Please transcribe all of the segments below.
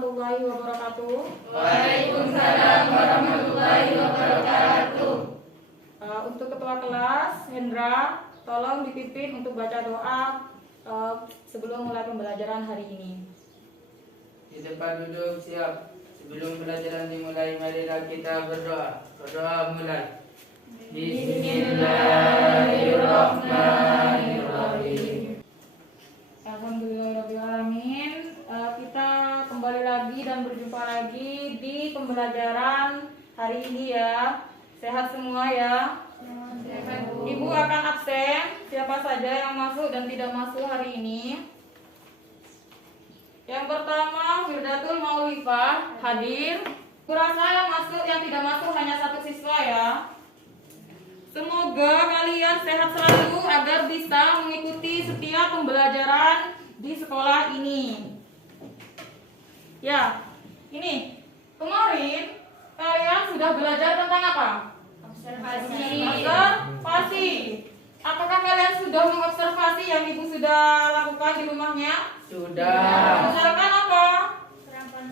warahmatullahi wabarakatuh. Waalaikumsalam warahmatullahi wabarakatuh. Untuk ketua kelas, Hendra, tolong dipimpin untuk baca doa sebelum mulai pembelajaran hari ini. Di tempat duduk siap. Sebelum pelajaran dimulai, marilah kita berdoa. Berdoa mulai. Bismillahirrahmanirrahim. Alhamdulillahirrahmanirrahim. Kita kembali lagi dan berjumpa lagi di pembelajaran hari ini ya. Sehat semua ya. Ibu akan absen siapa saja yang masuk dan tidak masuk hari ini. Yang pertama, Firdatul Maulifah hadir. Kurasa yang masuk, yang tidak masuk hanya satu siswa ya. Semoga kalian sehat selalu agar bisa mengikuti setiap pembelajaran di sekolah ini. Ya, ini kemarin kalian sudah belajar tentang apa? Observasi. Observasi. Apakah kalian sudah mengobservasi yang ibu sudah lakukan di rumahnya? Sudah. Misalkan apa? Sapi.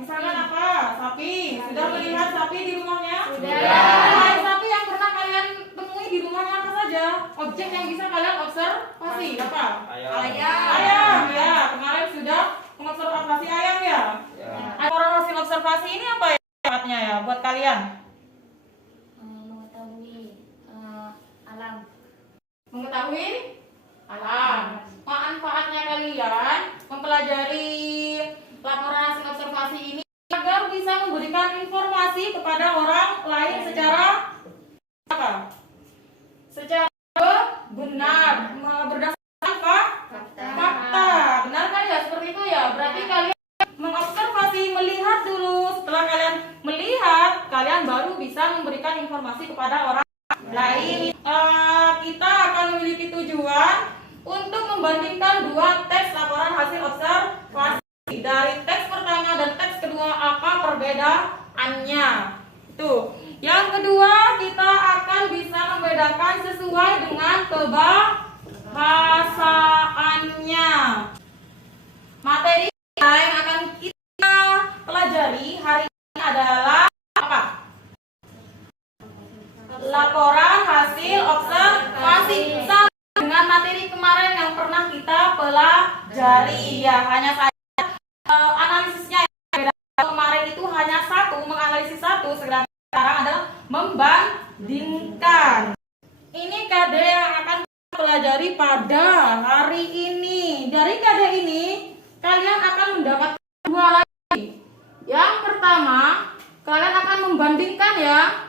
Misalkan apa? Sapi. Sudah melihat sapi di rumahnya? Sudah. Selain sapi yang pernah kalian temui di rumahnya apa saja? Objek yang bisa kalian observasi apa? Ayam. Ya, kemarin sudah mengobservasi ayam ya. Orang hasil observasi ini apa ya manfaatnya ya buat kalian? Mengetahui alam. Manfaatnya kalian mempelajari laporan hasil observasi ini agar bisa memberikan informasi kepada orang lain secara apa? Secara benar, berdasarkan apa? Fakta. Benar kan ya seperti itu ya? Berarti kalian mengobservasi, melihat dulu. Setelah kalian melihat, kalian baru bisa memberikan informasi kepada orang lain. Kita akan memiliki tujuan untuk membandingkan dua teks laporan hasil observasi. Dari teks pertama dan teks kedua apa perbedaannya? Tuh. Yang kedua, kita akan bisa membedakan sesuai dengan kebahasaannya. Materi yang akan kita pelajari hari ini adalah apa? Laporan hasil observasi. Sama dengan materi kemarin yang pernah kita pelajari ya, hanya saja analisisnya yang beda. Kemarin itu hanya satu, menganalisis satu, sedangkan sekarang adalah membandingkan. Ini KD yang akan kita pelajari pada hari ini. Dari KD ini kalian akan mendapatkan dua lagi. Yang pertama, kalian akan membandingkan ya.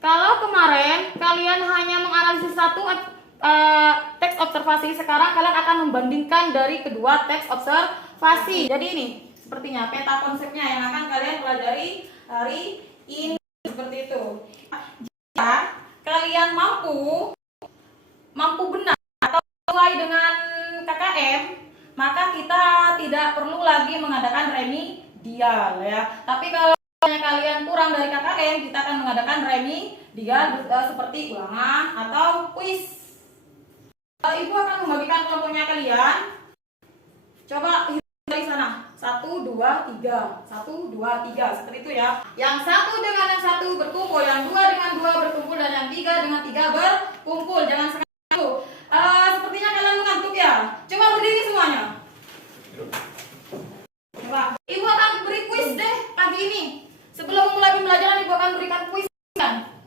Kalau kemarin kalian hanya menganalisis satu teks observasi, sekarang kalian akan membandingkan dari kedua teks observasi. Jadi ini sepertinya peta konsepnya yang akan kalian pelajari hari ini seperti itu. Jika kalian mampu benar atau sesuai dengan KKM, maka kita tidak perlu lagi mengadakan remedial ya. Tapi kalau kalian kurang dari KKM, kita akan mengadakan remedial seperti ulangan atau kuis. Ibu akan membagikan kelompoknya kalian. Coba hitung dari sana. 1, 2, 3. 1, 2, 3. Seperti itu ya. Yang satu dengan yang satu berkumpul, yang dua dengan dua berkumpul, dan yang tiga dengan tiga berkumpul. Jangan sekali. Sepertinya kalian mengantuk ya. Coba berdiri semuanya. Coba. Ibu akan beri kuis deh pagi ini. Sebelum memulai pembelajaran, ibu akan berikan kuis kan?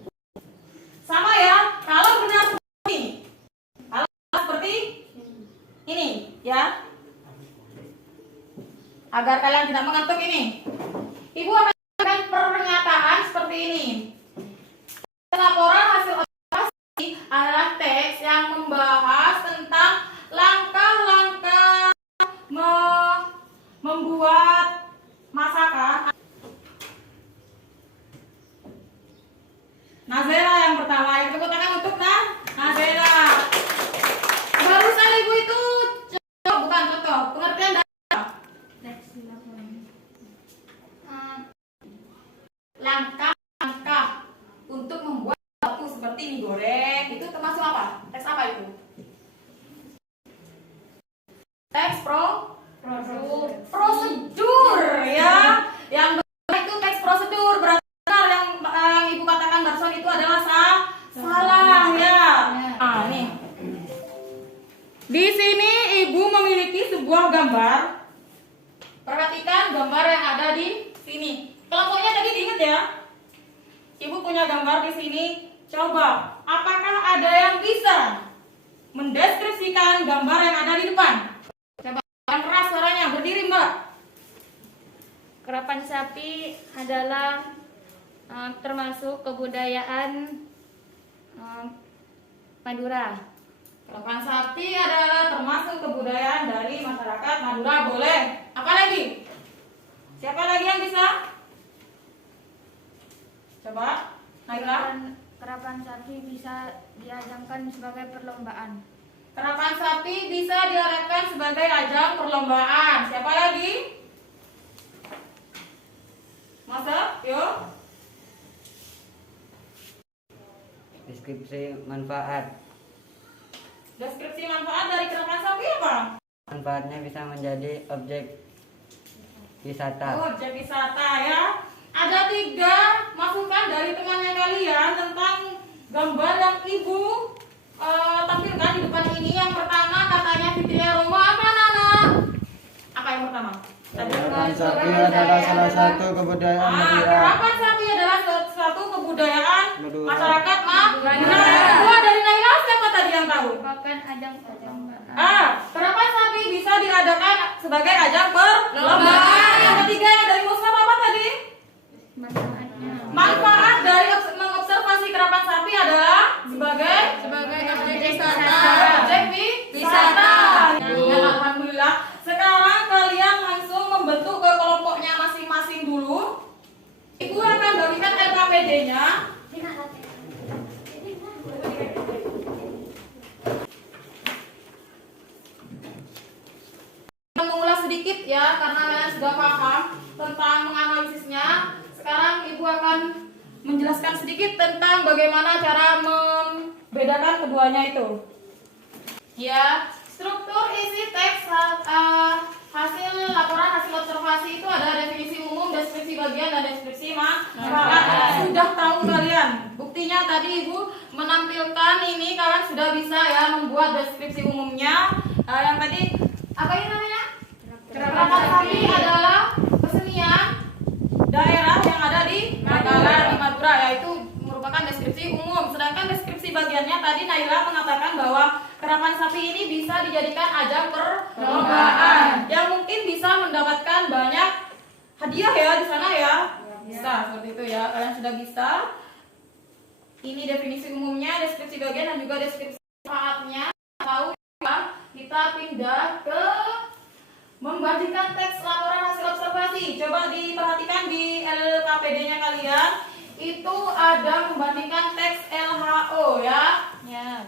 Sama ya. Kalau benar seperti ini. Kalau seperti ini ya. Agar kalian tidak mengantuk ini. Ibu akan memberikan pernyataan seperti ini. Laporan hasil observasi adalah teks yang membahas tentang langkah-langkah membuat masakan. Nazera yang pertama, yang tepuk tangan untuk Nazera. Barusan ibu itu bukan contoh, pengertian dari langkah-langkah untuk membuat sesuatu seperti mie goreng itu termasuk apa? Teks apa itu? Teks produk. punya gambar di sini. Coba, apakah ada yang bisa mendeskripsikan gambar yang ada di depan? Coba, yang keras suaranya, berdiri Mbak. Kerapan sapi adalah termasuk kebudayaan Madura. Kerapan sapi adalah termasuk kebudayaan dari masyarakat Madura. Boleh. Apa lagi? Siapa lagi yang bisa? Coba, Naila. Kerapan sapi bisa diajangkan sebagai perlombaan. Kerapan sapi bisa diharapkan sebagai ajang perlombaan. Siapa lagi? Masa? Yuk. Deskripsi manfaat. Deskripsi manfaat dari kerapan sapi apa? Manfaatnya bisa menjadi objek wisata. Objek wisata ya. Ada 3 masukan dari temannya kalian tentang gambar yang ibu tampilkan di depan ini. Yang pertama katanya Fitria Romo. Apa Nana? Apa yang pertama? Kerapan sapi adalah salah satu kebudayaan Madura. Kerapan sapi adalah suatu kebudayaan Madura. masyarakat Madura. Yang kedua dari Naila, siapa tadi yang tahu? Merupakan ajang perlombaan. Kerapan sapi bisa diadakan sebagai ajang perlombaan. Yang ketiga yang dari Muslim apa tadi? Manfaatnya Manfaat dari mengobservasi kerapan sapi adalah sebagai objek wisata. objek wisata. Ya, alhamdulillah. Sekarang kalian langsung membentuk ke kelompoknya masing-masing dulu. Ibu akan bagikan LKPD-nya. Mengulas sedikit ya, karena kalian sudah paham tentang menganalisisnya. Sekarang ibu akan menjelaskan sedikit tentang bagaimana cara membedakan keduanya itu. Ya, struktur isi teks hasil laporan hasil observasi itu ada definisi umum, deskripsi bagian, dan deskripsi manfaat. Sudah tahu kalian. Buktinya tadi ibu menampilkan ini, kalian sudah bisa ya membuat deskripsi umumnya. Yang tadi apa ini namanya? Kerapan sapi adalah kesenian daerah yang ada di Madura, yaitu merupakan deskripsi umum. Sedangkan deskripsi bagiannya tadi Naila mengatakan bahwa kerapan sapi ini bisa dijadikan ajang perlombaan yang mungkin bisa mendapatkan banyak hadiah ya di sana ya. Bisa seperti itu ya. Kalian sudah bisa. Ini definisi umumnya, deskripsi bagian, dan juga deskripsi manfaatnya. Tahu ya? Kita pindah ke membagikan teks laporan hasil observasi. Coba diperhatikan di LKPD-nya kalian. Itu ada membandingkan teks LHO ya. Ya.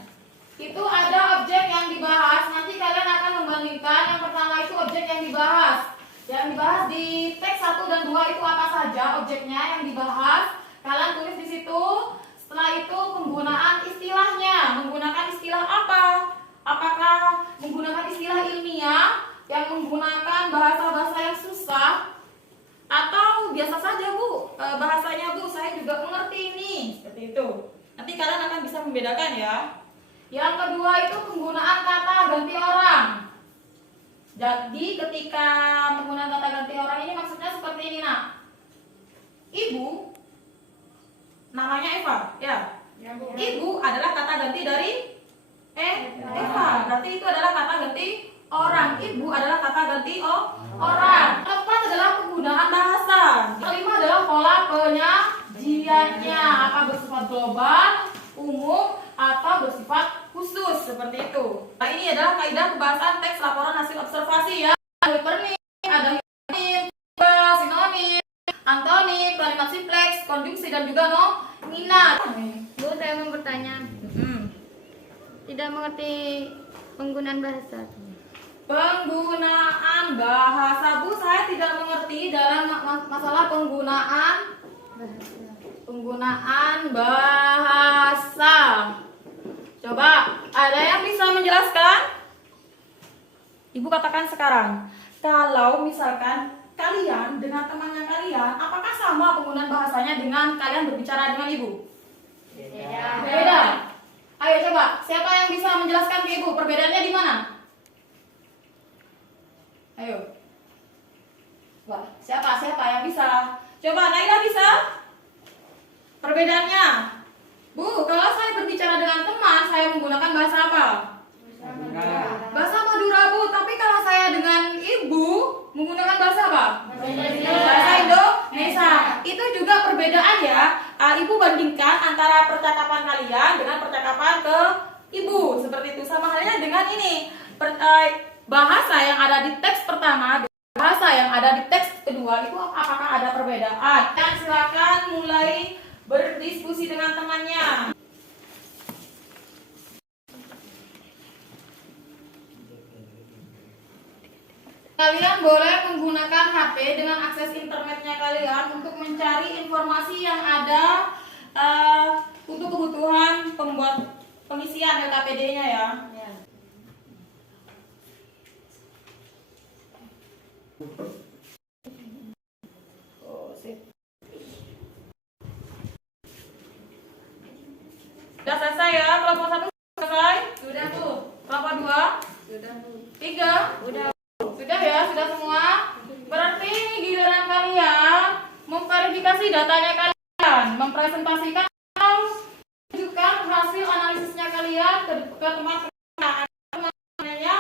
Itu ada objek yang dibahas. Nanti kalian akan membandingkan. Yang pertama itu objek yang dibahas. Yang dibahas di teks 1 dan 2 itu apa saja objeknya yang dibahas. Kalian tulis di situ. Setelah itu penggunaan istilahnya. Menggunakan istilah apa? Apakah menggunakan istilah ilmiah yang menggunakan bahasa-bahasa yang susah, atau biasa saja Bu, bahasanya Bu saya juga mengerti ini, seperti itu. Nanti kalian akan bisa membedakan ya. Yang kedua itu penggunaan kata ganti orang. Jadi ketika menggunakan kata ganti orang ini maksudnya seperti ini nak. Ibu namanya Eva ya. Ibu adalah kata ganti dari Eva. Berarti itu adalah kata ganti orang. Ibu adalah kata ganti orang. Keempat adalah penggunaan bahasa. Kelima adalah pola penyajiannya. Apa bersifat global, umum, atau bersifat khusus, seperti itu. Nah, ini adalah kaidah pembahasan teks laporan hasil observasi ya. Ada hipernim, ada himonim, sinonim, antonim, kalimat simpleks, konjungsi, dan juga nominat. Bu, saya mau bertanya. Tidak mengerti penggunaan bahasa. Penggunaan bahasa Bu, saya tidak mengerti dalam masalah penggunaan bahasa. Coba ada yang bisa menjelaskan? Ibu katakan sekarang, kalau misalkan kalian dengan temannya kalian, apakah sama penggunaan bahasanya dengan kalian berbicara dengan ibu? Beda. Ayo coba, siapa yang bisa menjelaskan ke ibu perbedaannya di mana? Ayo. Wah, siapa yang bisa? Coba Naila bisa? Perbedaannya, Bu, kalau saya berbicara dengan teman, saya menggunakan bahasa apa? Bahasa Madura, Bu. Tapi kalau saya dengan ibu, menggunakan bahasa apa? Bahasa Indonesia. Itu juga perbedaan ya. Ibu bandingkan antara percakapan kalian dengan percakapan ke ibu. Seperti itu. Sama halnya dengan ini. Bahasa yang ada di teks pertama, bahasa yang ada di teks kedua, itu apakah ada perbedaan? Dan silakan mulai berdiskusi dengan temannya. Kalian boleh menggunakan HP dengan akses internetnya kalian untuk mencari informasi yang ada untuk kebutuhan pembuat pengisian LKPD-nya ya. Sudah selesai ya, kelompok 1 selesai? Sudah Bu. Kelompok 2? Sudah Bu. 3? Sudah. Sudah ya, sudah semua? Berarti ini giliran kalian memverifikasi datanya kalian, mempresentasikan, tunjukkan hasil analisisnya kalian ke teman-temannya,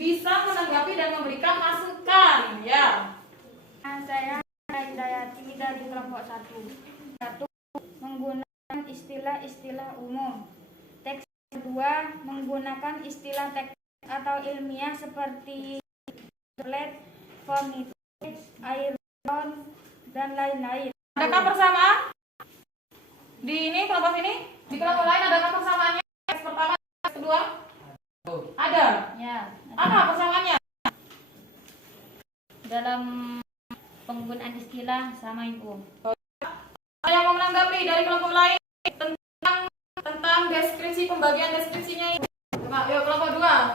bisa menanggapi dan memberikan masukan ya. Saya Dayati dari kelompok 1. Menggunakan istilah-istilah umum. Teks kedua menggunakan istilah teknis atau ilmiah seperti toilet, vomitics, air balon, dan lain-lain. Adakah persamaan? Di ini kelompok ini? Di kelompok lain adakah persamaannya? Teks pertama, teks kedua? Ada? Ya, Apa persamaannya? dalam penggunaan istilah sama Ibu. Ada yang mau menanggapi dari kelompok lain tentang deskripsi, pembagian deskripsinya ini? Coba, yuk kelompok 2.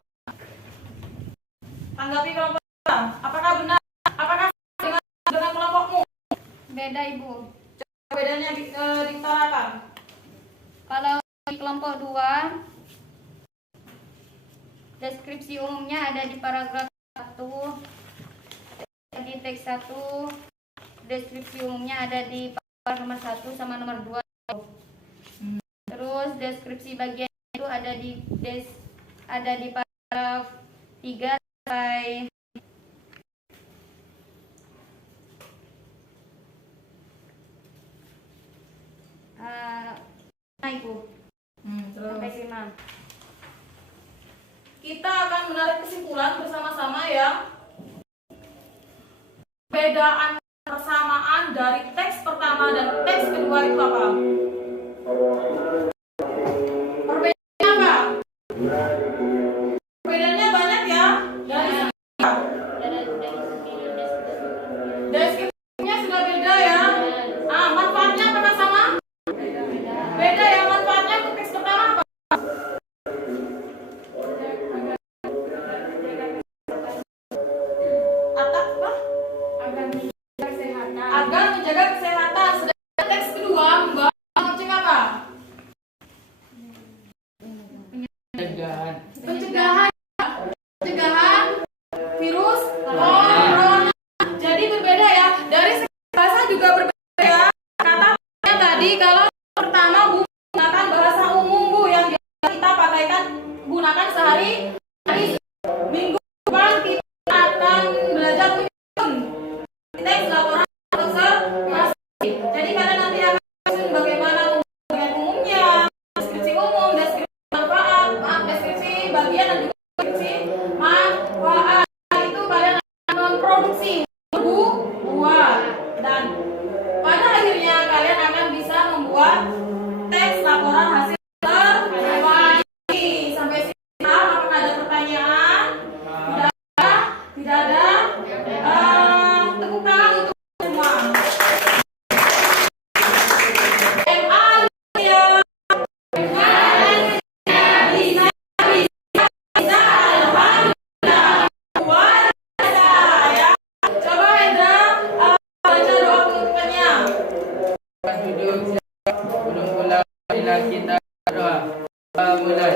Tanggapi kelompok 2. Apakah benar? Apakah dengan kelompokmu? Beda Ibu. Bedanya diutarakan. Kalau di kelompok 2, deskripsi umumnya ada di paragraf 1, di teks 1, deskripsi umumnya ada di paragraf nomor 1 sama nomor 2. Terus deskripsi bagian itu ada di paragraf 3 sampai Ibu. Sampai 5. Kita akan menarik kesimpulan bersama-sama ya. Perbedaan persamaan dari teks pertama dan teks kedua itu apa? Perbedaannya apa? Perbedaannya banyak ya. Dari deskripsinya sudah beda ya. Manfaatnya apakah sama? Beda ya, manfaatnya untuk teks pertama apa? Agar menjaga kesehatan. Sedangkan teks kedua mencegah apa? Pencegahan virus corona. Jadi berbeda ya. Dari segi bahasa juga berbeda ya. Katanya tadi kalau pertama Bu menggunakan bahasa umum Bu yang kita pakaikan gunakan sehari-hari. Minggu depan kita akan belajar menyusun teks laporan observasi. Jadi kalian nanti akan menyusun bagaimana bagian umumnya, deskripsi umum, deskripsi manfaat, deskripsi bagian dan juga deskripsi manfaat. Itu kalian akan memproduksi buat dan pada akhirnya kalian akan bisa membuat teks laporan hasil observasi. Sampai sini apakah ada pertanyaan? Tidak ada? Tepuk tangan untuk semua. MA ya. Bisa alhamdulillah. Luar biasa ya. Coba Hendra baca doa penutupannya. Duduk siap. Belum mulai kita berdoa. Mulai.